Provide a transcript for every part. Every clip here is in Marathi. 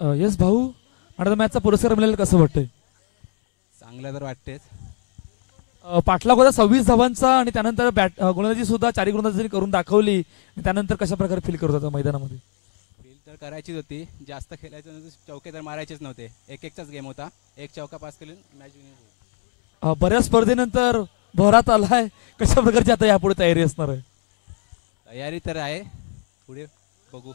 यस भाऊ, मला मॅचचा पुरस्कार मिळाला कसं वाटतंय? चांगलं तर वाटतेच. पाठलाग होता 26 धावांचा आणि त्यानंतर गोलंदाजी सुद्धा 4 गोलंदाजी करून दाखवली आणि त्यानंतर कशा प्रकारे फील करत होता मैदानामध्ये? फील तर करायचीच होती, जास्त खेळायचं नव्हतं, चौके तर मारायचेच नव्हते. एक एकचाच गेम होता, एक चौका पास केले मॅच विनिंग. बऱ्याच स्पर्धेनंतर भरात आलाय, कशा प्रकारची आता यापुढे तयारी असणार आहे? तयारी तर आहे, पुढे बघू.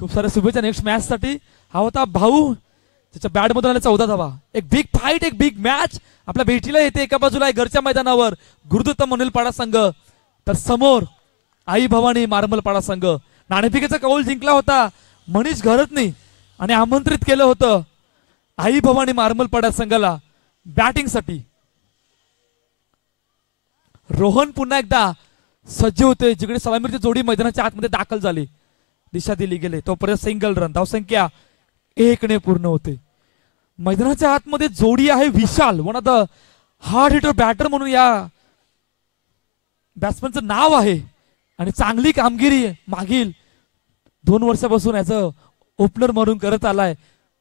खूप साऱ्या शुभेच्छा नेक्स्ट मॅच साठी. हा होता भाऊ, त्याच्या बॅट मधून आला 14 धावा. एक बिग फाईट, एक बिग मॅच आपल्या भेटीला येते. एका बाजूला आहे घरच्या मैदानावर गुरुदत्त मनोलपाडा संघ, तर समोर आई भवानी मार्मलपाडा संघ. नाणेफेकीचा कौल जिंकला होता मनीष घरतनी आणि आमंत्रित केलं होतं आई भवानी मार्मलपाडा संघाला बॅटिंग साठी. रोहन पुन्हा एकदा सज्ज होते, जिकडे सलामीची जोडी मैदानाच्या आतमध्ये दाखल झाली, दिशा दिली गेले. तोपर्यंत सिंगल रन, धावसंख्या 1 ने पूर्ण होते. मैदानाच्या आतमध्ये जोडी आहे Vishal, one of the hard hitter batter म्हणून या बॅट्समनचं नाव आहे आणि चांगली कामगिरी मागील 2 वर्षापासून याचं ओपनर म्हणून करत आलाय.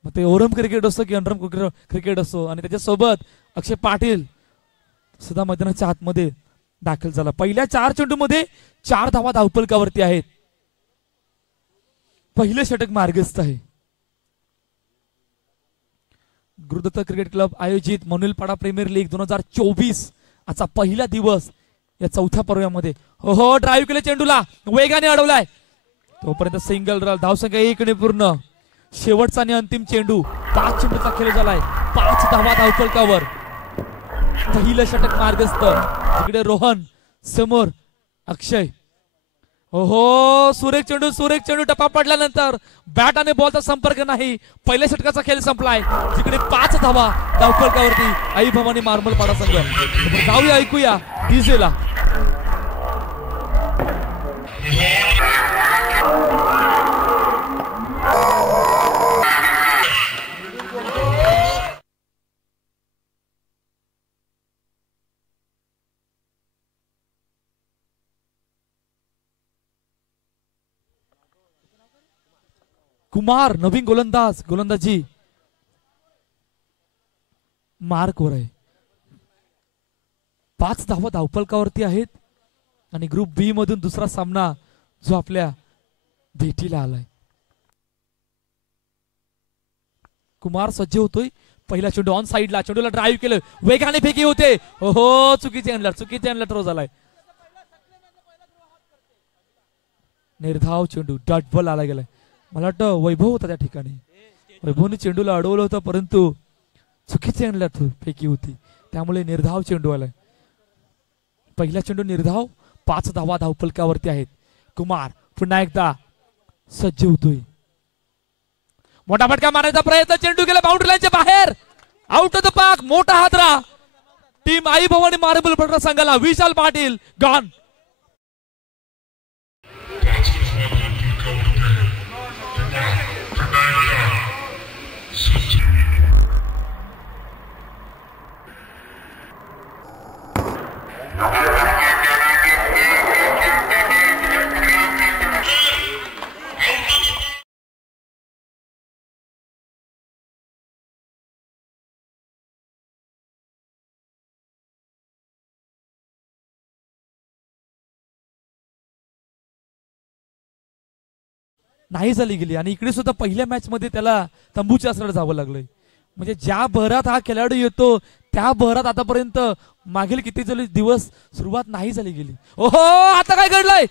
मग ते ओरम क्रिकेट असो की अंडरम क्रिकेट असो, आणि त्याच्यासोबत अक्षय पाटील सुद्धा मैदानाच्या आतमध्ये दाखल झाला. पहिल्या 4 चेंडूमध्ये 4 धावा धावफलकावरती आहेत. पहिले षटक मार्गस्थ आहे. गुरुदत्त क्रिकेट क्लब आयोजित मनोलपाडा प्रीमियर लीग 2024 आजचा पहिला दिवस या चौथ्या पर्वामध्ये. हो, ड्राईव्ह केले, चेंडूला वेगाने अडवलाय, तोपर्यंत सिंगल रन, धावसंख्या 1 ने पूर्ण. शेवटचा आणि अंतिम चेंडू, 5 चेंडूचा खेळ झालाय, 5 धावा धावफलकावर. पहिलं षटक मार्गस्थ. तिकडे रोहन, समोर अक्षय. हो, सुरेख चेंडू टप्पा पडल्यानंतर बॅट आणि बॉलचा संपर्क नाही. पहिल्या षटकाचा खेळ संपलाय, जिकडे 5 धावा धावफलकावरती आई भवानी मार्मलपाडा संघ. जाऊया, ऐकूया डीजेला. कुमार नवीन गोलंदाजी मार्क वर आहे. 5 धावा धावफलकावरती आहेत आणि ग्रुप बी मधून दुसरा सामना जो आपल्या भेटीला आलाय. कुमार सज्ज होतोय. पहिला चेंडू ऑन साइडला, चेंडूला ड्राईव्ह केलं, वेगाने फेकी होते. हो, चुकीचे अँडर थ्रो झालाय. निर्धाव चेंडू, डॉट बॉल आला गेलाय. मला वाटतं वैभव होता त्या ठिकाणी, वैभवने चेंडूला अडवलं होतं, परंतु चुकीचे अँडर फेकी होती, त्यामुळे निर्धाव चेंडू आलाय. पहिला चेंडू निर्धाव, 5 धावा धावफलकावरती आहेत. कुमार पुन्हा एकदा सज्ज होतोय. मोठा फटका मारायचा प्रयत्न, चेंडू गेला बाउंड्री लाईनच्या बाहेर, आउट ऑफ द पार्क. मोठा हादरा टीम आई भवानी मार्मलपाडा संघाला. विशाल पाटील गॉन. नाही झाली गेली आणि इकडे सुद्धा पहिल्या मॅच मध्ये त्याला तंबूच्या आसराला जावं लागलंय. म्हणजे ज्या बहरात हा खेळाडू येतो त्या बहरात आतापर्यंत मागील किती दिवस सुरुवात नाही झाली गेली. ओहो, आता काय घडलंय?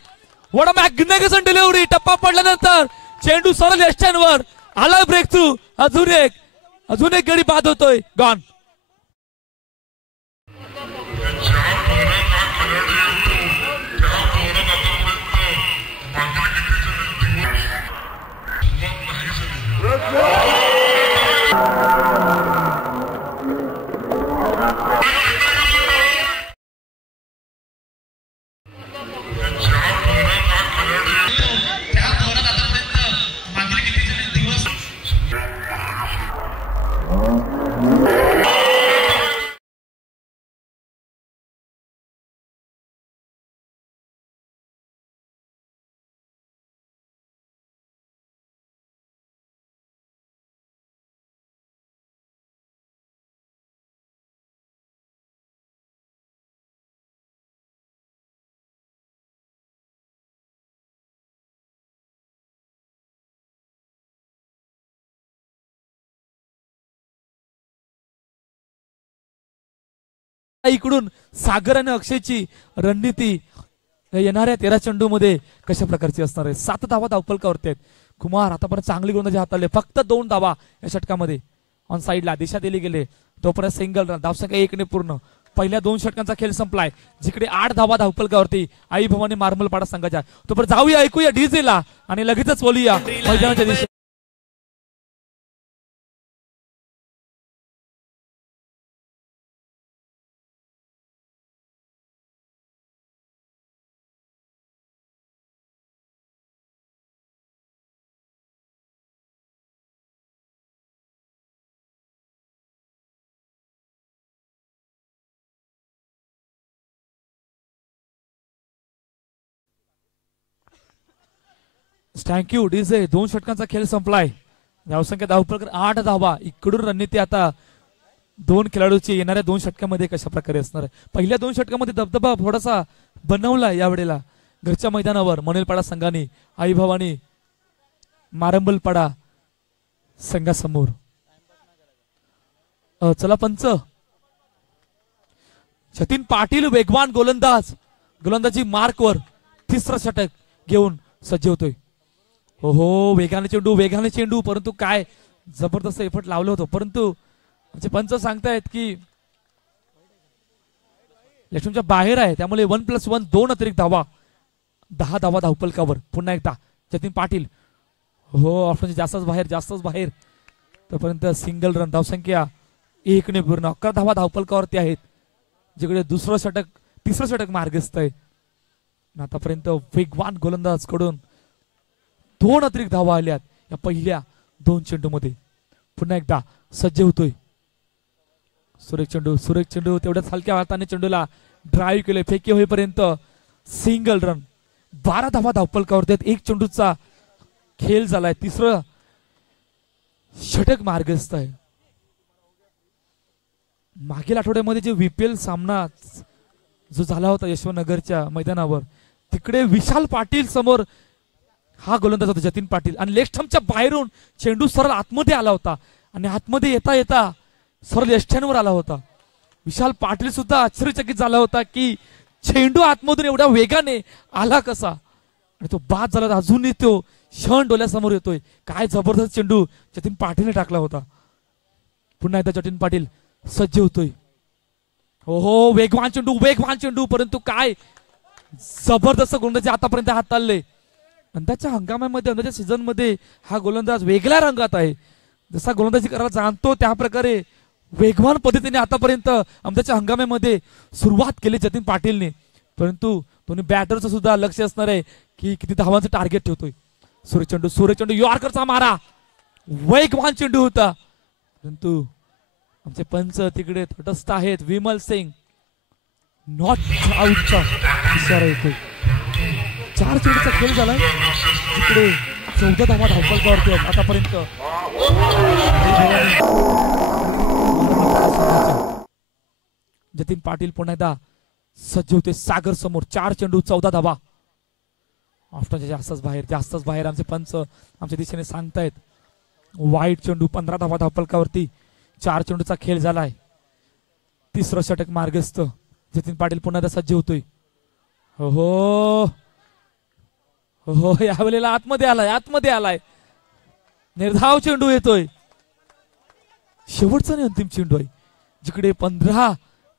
What a magnificent delivery. टप्पा पडल्यानंतर चेंडू सरळ यष्टांवर आलाय, ब्रेक थ्रू. अजून एक गडी बाद होतोय, गॉन. इकडून सागर आणि अक्षयची रणनीती येणाऱ्या 13 चेंडू मध्ये कशा प्रकारची असणार आहे. 7 धावा धावपलकावरती आहेत. कुमार आतापर्यंत चांगली गोलंदाजी हाताळले, फक्त 2 धावा या षटकामध्ये. ऑन साईडला दिशा दिली गेले, तोपर्यंत सिंगल रन, धावसंख्या 1 पूर्ण. पहिल्या 2 षटकांचा खेळ संपलाय, जिकडे 8 धावा धावपलकावरती आई भवानी मार्मलपाडा संघाच्या. तोपर्यंत जाऊया ऐकूया डीजेला आणि लगेचच बोलूया मैदानाच्या दिशेने. Thank you DJ. 2 षटकांचा खेळ संपलाय, धावसंख्या धावपलकर 8 धावा. इकडून रणनीती आता 2 खेळाडूची येणाऱ्या 2 षटकांमध्ये कशा प्रकारे असणार आहे. पहिल्या 2 षटकामध्ये दबदबा थोडासा बनवलाय यावेळेला घरच्या मैदानावर मनोलपाडा संघाने आई भवानी मारंबलपाडा संघासमोर. चला पंच. जतीन पाटील वेगवान गोलंदाज, गोलंदाजी मार्कवर तिसरं षटक घेऊन सज्ज होतोय. हो वेगाने चेंडू, परंतु काय जबरदस्त एफर्ट लावलं होतं, परंतु आमचे पंच सांगतायत की लेफ्टच्या बाहेर आहे, त्यामुळे 1+1 2 अतिरिक्त धावा. 10 धावा धावपलकावर. पुन्हा एकदा जतीन पाटील. हो ऑप्शन जास्तच बाहेर. तोपर्यंत सिंगल रन, धावसंख्या 1 पूर्ण. 11 धावा धावपलकावरती आहेत, जिकडे तिसरं षटक मार्गस्थ आहे. आतापर्यंत वेगवान गोलंदाज कडून 2 अतिरिक्त धावा आल्यात या पहिल्या 2 चेंडू मध्ये. पुन्हा एकदा सज्ज होतोय सुरेख चेंडू तेवढ्याच हलक्या हाताने चेंडूला ड्राईव्ह केले, फेकी होईपर्यंत सिंगल रन. 12 धावा धावपलकावरती आहेत. 1 चेंडूचा खेळ झालाय, तिसरं षटक मार्गस्थ आहे. मागील आठवड्यामध्ये जे VPL सामना जो झाला होता यशवंतनगरच्या मैदानावर, तिकडे विशाल पाटील समोर हा गोलंदाज होता जतीन पाटील, आणि लेग स्टंपच्या बाहेरून चेंडू सरळ आतमध्ये आला होता आणि आतमध्ये येता येता सरळ यष्ठ्यांवर आला होता. विशाल पाटील सुद्धा आश्चर्यचकित झाला होता की चेंडू आतमधून एवढ्या वेगाने आला कसा, आणि तो बाद झाला. अजूनही तो क्षण डोळ्यासमोर येतोय. काय जबरदस्त चेंडू जतीन पाटीलने टाकला होता. पुन्हा एकदा जतीन पाटील सज्ज होतोय. हो वेगवान चेंडू, परंतु काय जबरदस्त गोलंदाजी आतापर्यंत हाताळले. यंदाच्या हंगामामध्ये, यंदाच्या सीझन मध्ये हा गोलंदाज वेगळ्या रंगात आहे. जसा गोलंदाजी करायला जाणतो त्या प्रकारे वेगवान पद्धतीने आतापर्यंत आमच्या हंगामामध्ये सुरुवात केली जतीन पाटीलने. परंतु दोन्ही बॅटरचं सुद्धा लक्ष असणार आहे की किती धावांचं टार्गेट ठेवतोय. सूर्य चेंडू यॉर्करचा मारा, वेगवान चेंडू होता, परंतु आमचे पंच तिकडे तटस्थ आहेत. विमल सिंग नॉट आउटचा इशारा येतोय. 4 चेंडूचा खेळ झालाय, तिकडे 14 धावा धावपलकावरती आहेत आतापर्यंत. जतीन पाटील पुन्हा एकदा सज्ज होते सागर समोर. 4 चेंडू 14 धावा. ऑप्शनच्या जास्तच बाहेर आमचे पंच आमच्या दिशेने सांगतायत. वाईट चेंडू 15 धावा धावपलकावरती. 4 चेंडूचा खेळ झालाय, तिसरं षटक मार्गस्थ. जतीन पाटील पुन्हा एकदा सज्ज होतोय. हो यावेळेला आतमध्ये आलाय. निर्धाव चेंडू येतोय. शेवटचा आणि अंतिम चेंडू आहे, जिकडे 15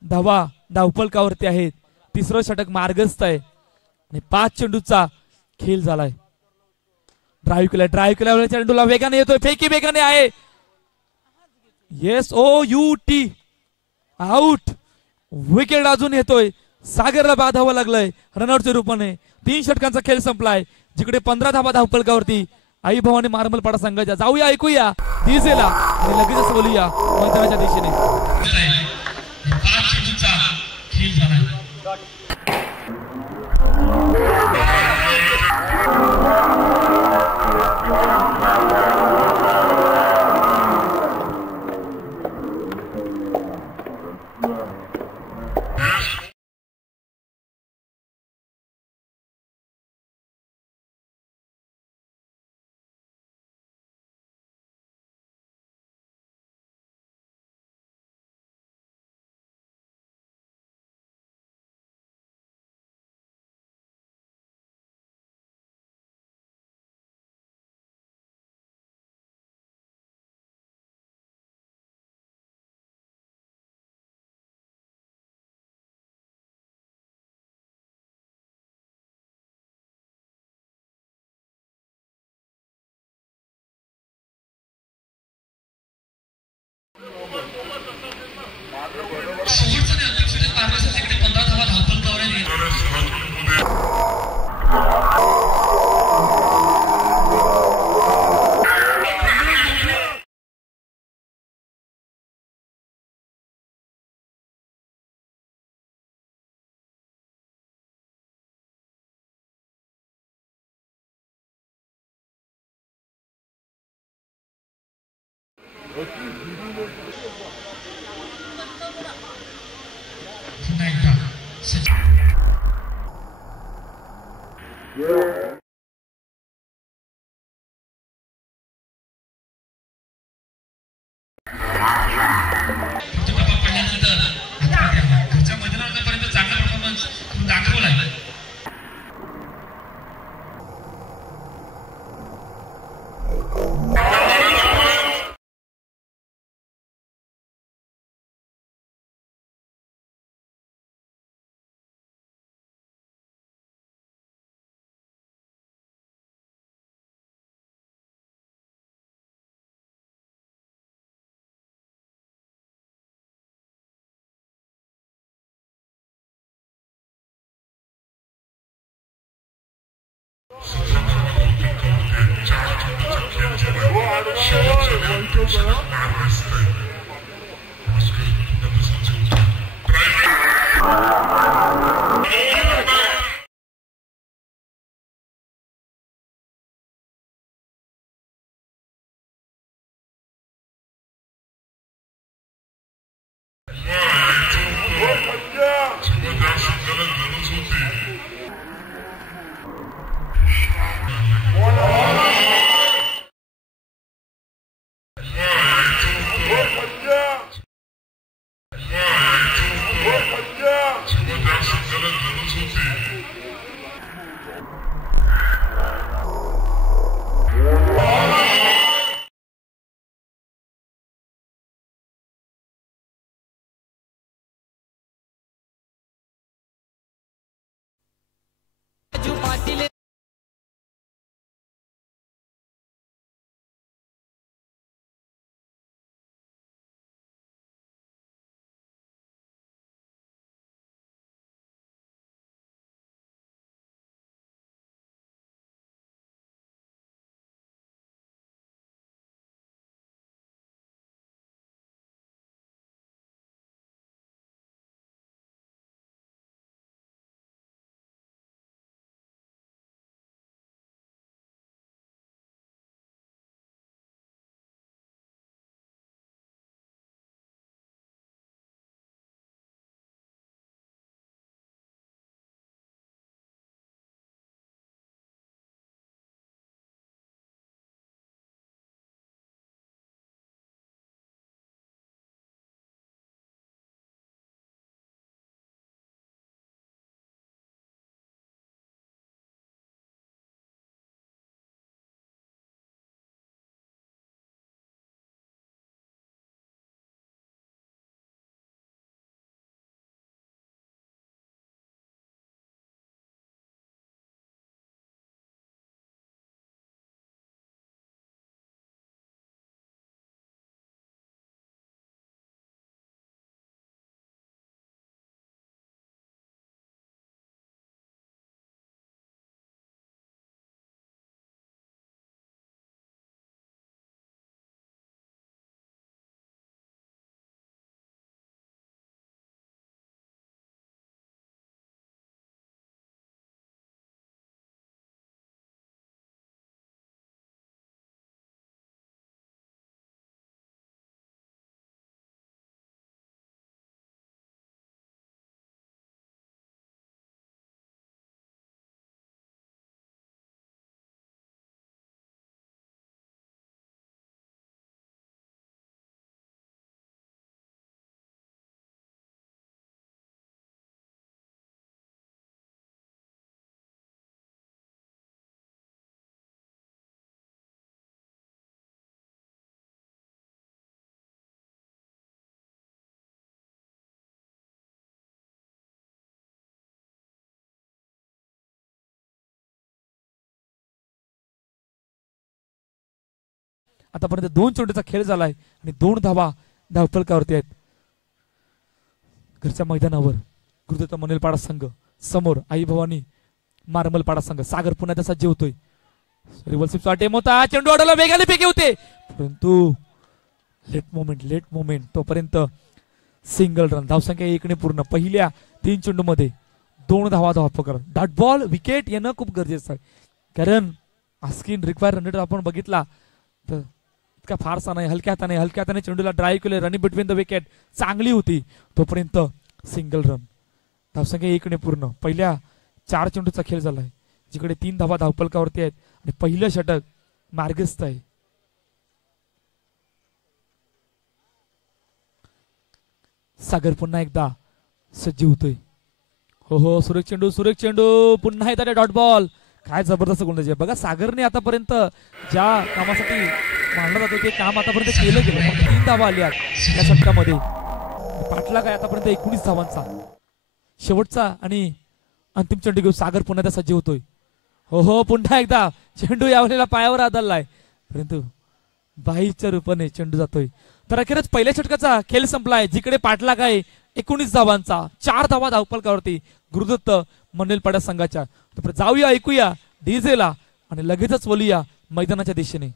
धावा धावपलकावरती आहेत. तिसरं षटक मार्गस्थ आहे आणि 5 चेंडूचा खेळ झालाय. ड्राईव्ह केला चेंडूला वेगाने येतोय, फेकी वेगाने आहे. SOUT out. विकेट अजून येतोय. सागरला बाधावं लागलंय रनआउटच्या रूपाने. 3 षटकांचा खेळ संपलाय, जिकडे 15 धावा धावपलकावरती आई भवानी मार्मलपाडा संघाच्या. जाऊया ऐकूया डीजेला आणि लगेचच बोलूया मैदानाच्या दिशेने. घरच्या मैदानापर्यंत चांगला परफॉर्मन्स दाखवलाय. आतापर्यंत 2 चेंडूचा खेळ झालाय आणि 2 धावा धावफलकावरती आहेत. घरच्या मैदानावर गुरुदत्त मनोलपाडा संघ समोर आई भवानी मारमलपाडा संघ. सागर पुन्हा तसा जेवतोय. रिव्हर्स स्वीपचा अटेम्प्ट होता. चेंडू अडवला. वेगाने फेके होते परंतु लेट मोमेंट तोपर्यंत सिंगल रन. धावसंख्या 1 ने पूर्ण. पहिल्या 3 चेंडू मध्ये 2 धावा धावफलक. डॉट बॉल विकेट येणं खूप गरजेचं आहे कारण आस्किन रिक्वायर रन रेट आपण बघितला तर इतका फारसा नाही, हलक्या हाताने चेंडूला ड्राईव्ह केले, रनिंग बिटवीन द विकेट चांगली होती. तोपर्यंत सिंगल रन. धावसंख्या 1 पूर्ण. पहिल्या 4 चेंडूचा खेळ झालाय, जिकडे 3 धावा धावपलकावरती आहेत आणि पहिलं षटक मार्गस्थ आहे. सागर पुन्हा एकदा सज्ज होतोय. हो सुरेख चेंडू पुन्हा एकदा डॉट बॉल. काय जबरदस्त गोलंदाजी आहे बघा. सागरने आतापर्यंत ज्या कामासाठी मानलं जातं ते काम आतापर्यंत केलं गेलं. 3 धावा आल्या या षटकामध्ये. पाटला काय आतापर्यंत 19 धावांचा. शेवटचा आणि अंतिम चेंडू घेऊन सागर पुन्हा एकदा सज्ज होतोय. हो पुन्हा एकदा चेंडू यावलेला पायावर आदळलाय, परंतु बाईच्या रूपाने चेंडू जातोय. तर अखेरच पहिल्या षटकाचा खेळ संपलाय, जिकडे पाटला काय 19 धावांचा, 4 धावा धावपलकावरती गुरुदत्त मनोलपाडा संघाच्या. जाऊया, ऐकूया डीजेला आणि लगेचच बोलूया मैदानाच्या दिशेने.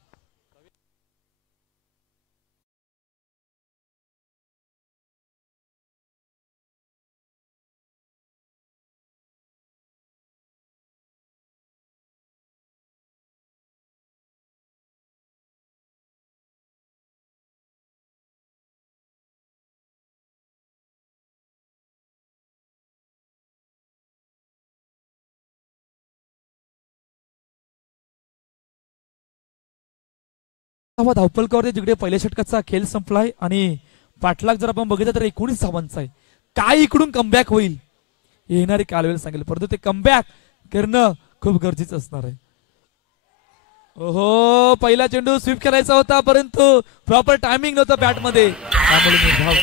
धावपलकावरती जिकडे पहिल्या षटकाचा खेळ संपलाय आणि पाटलाग जर आपण बघितलं तर 19 धावांचा आहे. काय इकडून कमबॅक होईल येणारे कालवेल सांगेल, परंतु ते कमबॅक करणं खूप गरजेचं असणार आहे. हो पहिला चेंडू स्वीप करायचा होता, परंतु प्रॉपर टायमिंग नव्हतं बॅटमध्ये, त्यामुळे निर्धाव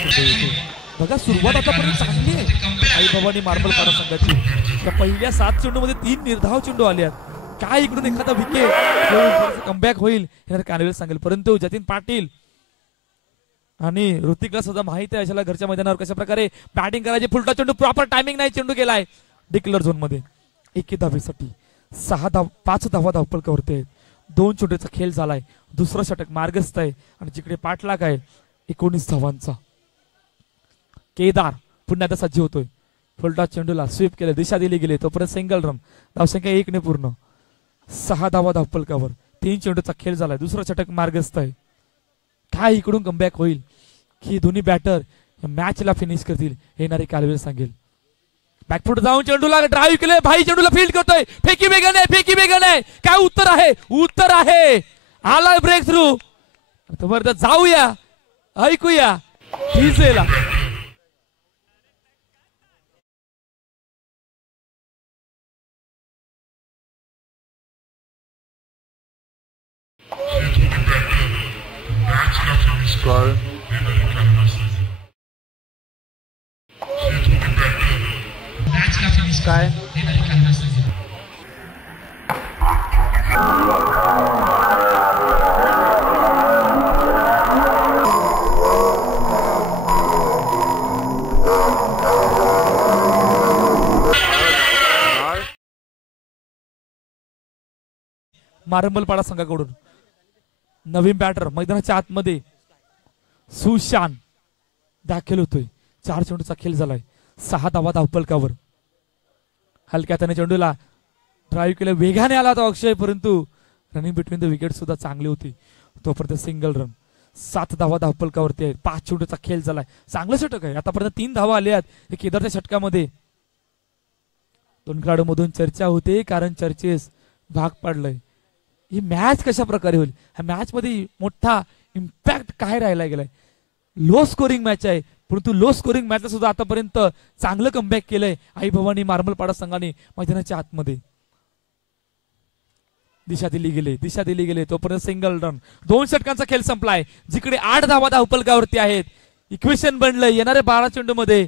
बघा. सुरुवात आतापर्यंत चांगली आहे आई भवानी मार्बलपाडा संघाची. त्या पहिल्या 7 चेंडू मध्ये 3 निर्धाव चेंडू आले. काय इकडून एखादा विकेट कमबॅक होईल हे कानवेल सांगेल, परंतु जतीन पाटील आणि ऋतिकला सुद्धा माहिती आहे अशाला घरच्या मैदानावर कशा प्रकारे बॅटिंग करायची. फुलटा चेंडू प्रॉपर टायमिंग नाही, चेंडू गेलाय डिक्लेअर झोन मध्ये. 1 धावेसाठी 5 धावा धावपलकावरती आहेत. 2 चेंडूचा खेळ झालाय, दुसरं षटक मार्गस्थ आहे आणि जिकडे पाटलाग आहे 19 धावांचा. केदार पुन्हा आता सज्ज होतोय. फुलटा चेंडूला स्वीप केले, दिशा दिली गेली, तोपर्यंत सिंगल रन. धावसंख्या 1 पूर्ण. 6 धावा धावपलकावर. 3 चेंडूचा खेळ झालाय, दुसरं षटक मार्गस्थ आहे. काय इकडून कमबॅक होईल की दोन्ही बॅटर मॅचला फिनिश करतील येणारे कालवेल सांगेल. बॅकफुट जाऊन चेंडूला ड्राईव्ह केले, भाई चेंडूला फील्ड करतोय. फेकी वेगन आहे. काय उत्तर आहे आलाय ब्रेक थ्रू. तोपर्यंत जाऊया, ऐकूया डीजेला. काय मारंबलपाडा संघाकडून नवीन बॅटर मैदानाच्या आतमध्ये सुशान दाखल होतोय. 4 चेंडूचा खेळ झालाय, 6 धावा धावपलकावर. हलक्या हाताने चेंडूला ड्राईव्ह केलं, वेगाने आला होता अक्षय, परंतु रनिंग बिटवीन द विकेट सुद्धा चांगली होती. तोपर्यंत सिंगल रन. 7 धावा धावपलकावरती आहेत. 5 चेंडूचा खेळ झालाय, चांगलं षटक आहे. आतापर्यंत 3 धावा आल्या आहेत केदारच्या षटकामध्ये. 2 खेळाडूंमधून चर्चा होते, कारण चर्चेस भाग पडलाय ही मॅच कशा प्रकारे होईल. ह्या मॅच मध्ये मोठा इम्पॅक्ट काय राहिला गेलाय. लो स्कोरिंग मॅच आहे, परंतु लो स्कोरिंग मॅचला सुद्धा आतापर्यंत चांगलं कमबॅक केलंय आई भवानी मार्बलपाडा संघाने मैदानाच्या आतमध्ये. दिशा दिली गेली तोपर्यंत सिंगल रन. 2 षटकांचा खेळ संपलाय, जिकडे 8 धावा धावपलकावरती आहेत. इक्वेशन बनलंय येणारे 12 चेंडू मध्ये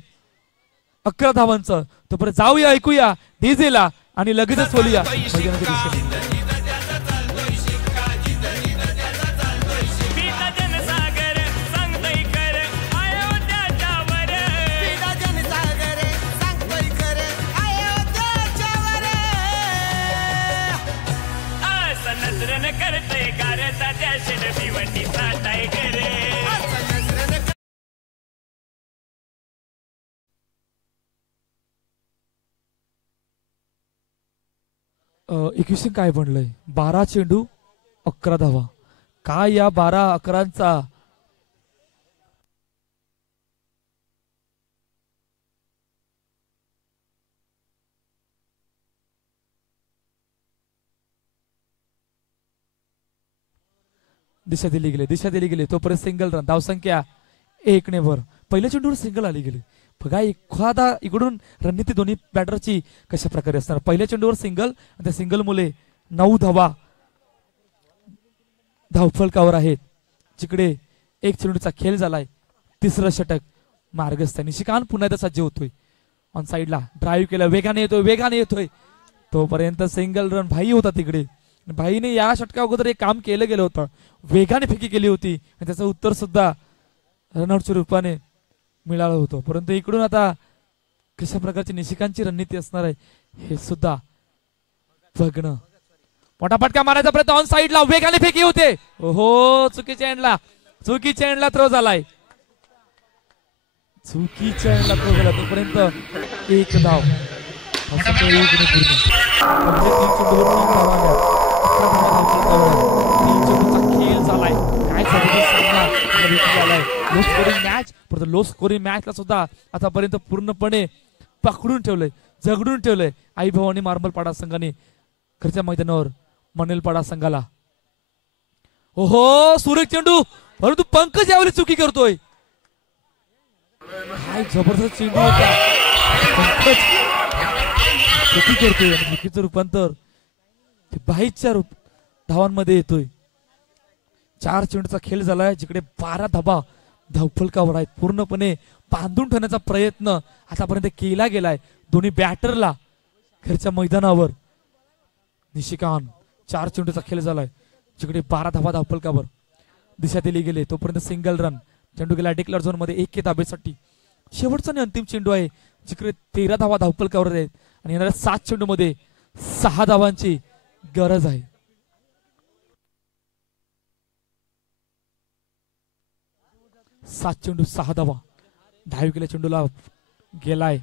11 धावांचं. तोपर्यंत जाऊया, ऐकूया डीजेला आणि लगेचच बोलूया मैदानाच्या दिशेने. इक्वेशन काय बनलंय, 12 चेंडू 11 धावा. काय या 12-11चा दिशा दिली गेली तोपर्यंत सिंगल रन, धावसंख्या 1 वर. पहिल्या चेंडूवर सिंगल आली गेली. बघा एखादा इकडून रणनीती दोन्ही बॅटरची कशा प्रकारे असणार. पहिल्या चेंडूवर सिंगल, त्या सिंगल मुले 9 धावा धावफलकावर आहेत. जिकडे एक चेंडूचा खेळ झालाय. तिसरं षटक मार्गस्थ. निशिकांत पुन्हा एकदा सज्ज होतोय. ऑन साइडला ड्राईव्ह केलं, वेगाने येतोय तोपर्यंत सिंगल रन. भाई होता तिकडे. भाईने या षटका अगोदर एक काम केलं गेलं होतं, वेगाने फेकी केली होती आणि त्याचं उत्तर सुद्धा रनआउटच्या रूपाने मिळालं होतं. परंतु इकडून आता कशा प्रकारची निशिकांची रणनीती असणार आहे हे सुद्धा बघणं. मोठा फटका मारायचा प्रयत्न, ऑन साइडला वेगाने फेकी होते. हो, चुकीच्या एंडला थ्रो झालाय. तोपर्यंत एक धाव. खेळ झालाय. काय लो स्कोरिंग मॅचला सुद्धा आतापर्यंत पूर्णपणे पकडून ठेवलंय, झगडून ठेवलंय आई भवानी मार्बलपाडा संघाने घरच्या मैदानावर मनेलपाडा संघाला. ओहो, सुरेख चेंडू, परंतु पंकज यावेळी चुकी करतोय. काय जबरदस्त चेंडू होता. पंकज चुकी करतोय आणि चुकीचं रूपांतर ते 22 धावांमध्ये येतोय. 4 चेंडूचा खेळ झालाय, जिकडे 12 धावा धावफलकावर आहेत. पूर्णपणे बांधून ठेवण्याचा प्रयत्न आतापर्यंत केला गेलाय दोन्ही बॅटरला घरच्या मैदानावर. निशिकांत 4 चेंडूचा खेळ झालाय, जिकडे 12 धावा धावफलकावर. दिशा दिली गेली तोपर्यंत सिंगल रन. चेंडू गेला डिक्लेअर झोन मध्ये 1 धाबेसाठी. शेवटचा आणि अंतिम चेंडू आहे, जिकडे 13 धावा धावफलकावर आहेत आणि येणाऱ्या 7 चेंडू मध्ये 6 धावांची गरज आहे. सात चेंडू 6 धावा. डायव्ह केल्या चेंडूला गेलाय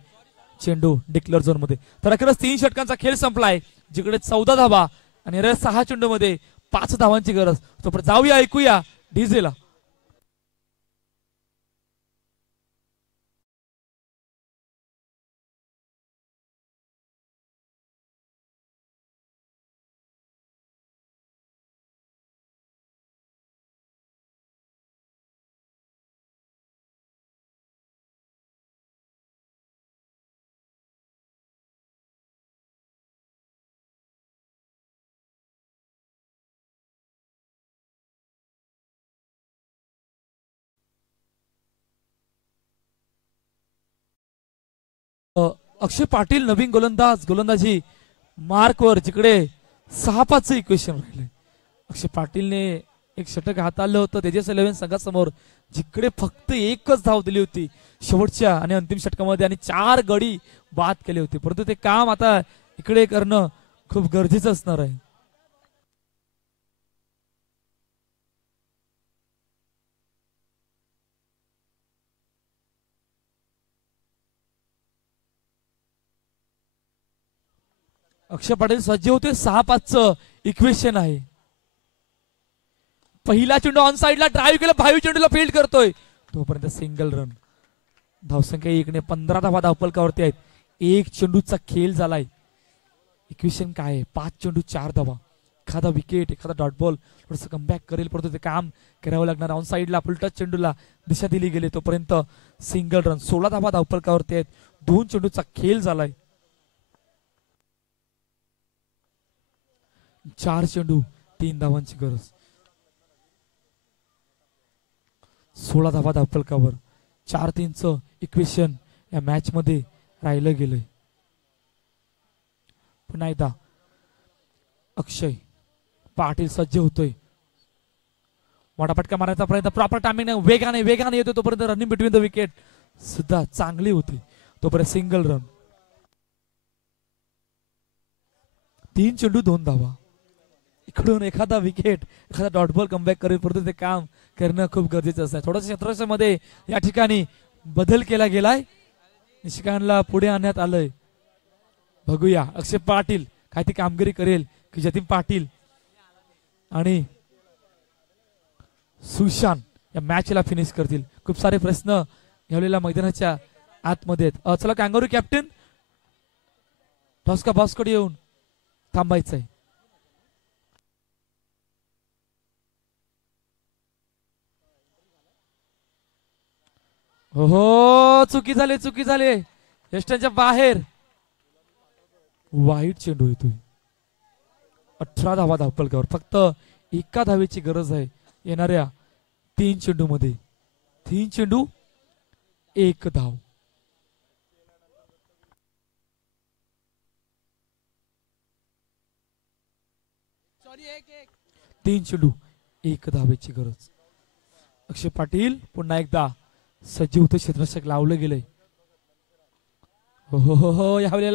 चेंडू डिक्लेअर झोन मध्ये. तर अखेरच 3 षटकांचा खेळ संपलाय, जिकडे 14 धावा आणि 6 चेंडू मध्ये 5 धावांची गरज. तोपर्यंत जाऊया ऐकूया डीजेला. अक्षय पाटील नवीन गोलंदाजी मार्कवर, जिकडे 6-5 इक्वेशन राहिले. अक्षय पाटीलने एक षटक हाताळलं होतं तेजस 11 संघासमोर, जिकडे फक्त 1च धाव दिली होती शेवटच्या आणि अंतिम षटकामध्ये आणि 4 गडी बाद केले होते. परंतु ते काम आता इकडे करणं खूप गरजेचं असणार आहे. अक्षय पाटील सज्ज होते. 6-5 इक्वेशन आहे. पहिला चेंडू ऑन साइडला ड्राईव्ह केला, 22 चेंडूला फील्ड करतोय तोपर्यंत सिंगल रन. धावसंख्या 1 ने 15 धावा धावफलकावरती आहेत. 1 चेंडूचा खेळ झालाय. इक्वेशन काय आहे? 5 चेंडू 4 धावा. एखादा विकेट, एखादा डॉट बॉल थोडस कमबॅक करेल, परंतु ते काम करावं लागणार. ऑन साइडला फुलटच चेंडूला दिशा दिली गेली तोपर्यंत सिंगल रन. 16 धावा धावफलकावरती आहेत. 2 चेंडूचा खेळ झालाय. 4 चेंडू 3 धावांची गरज. 16 धावा धावफलकावर. 4-3चं इक्वेशन या मॅच मध्ये राहिलं गेलंय. पुन्हा एकदा अक्षय पाटील सज्ज होतोय. मोठा फटका मारायचा प्रयत्न, प्रॉपर टायमिंग, वेगाने येतो तोपर्यंत रनिंग बिटवीन द विकेट सुद्धा चांगली होती. तोपर्यंत सिंगल रन. 3 चेंडू 2 धावा. इकडून एखादा विकेट, एखादा डॉट बॉल कमबॅक करेल, परंतु ते काम करणं खूप गरजेचं असतं. थोडंसं क्षेत्रामध्ये या ठिकाणी बदल केला गेलाय. निशिकांतला पुढे आणण्यात आलंय. बघूया अक्षय पाटील काय ती कामगिरी करेल की जतीन पाटील आणि सुशांत या मॅचला फिनिश करतील. खूप सारे प्रश्न यावेळेला मैदानाच्या आतमध्ये आहेत. चला कॅंगारू कॅप्टन टॉस का बॉक्सकडे येऊन थांबायचंय. हो चुकी झाली यष्टांच्या बाहेर. वाईट चेंडू येतोय. 18 धावा धावपलकावर. फक्त एका धावेची गरज आहे येणाऱ्या 3 चेंडू मध्ये. 3 चेंडू 1 धाव. सॉरी 3 चेंडू 1 धावेची गरज. अक्षय पाटील पुन्हा एकदा सजीव क्षेत्ररक्षक लावलं गेलंय. हो हो हो यावेळेला